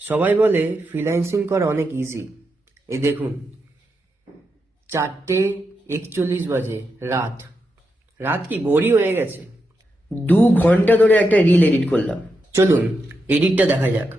সবাই বলে ফ্রিল্যান্সিং করা অনেক ইজি। এই দেখুন, 4:41 বাজে, রাত। রাত কি ভোরই হয়ে গেছে। 2 ঘন্টা ধরে একটা রিল এডিট করলাম। চলুন এডিটটা দেখা যাক।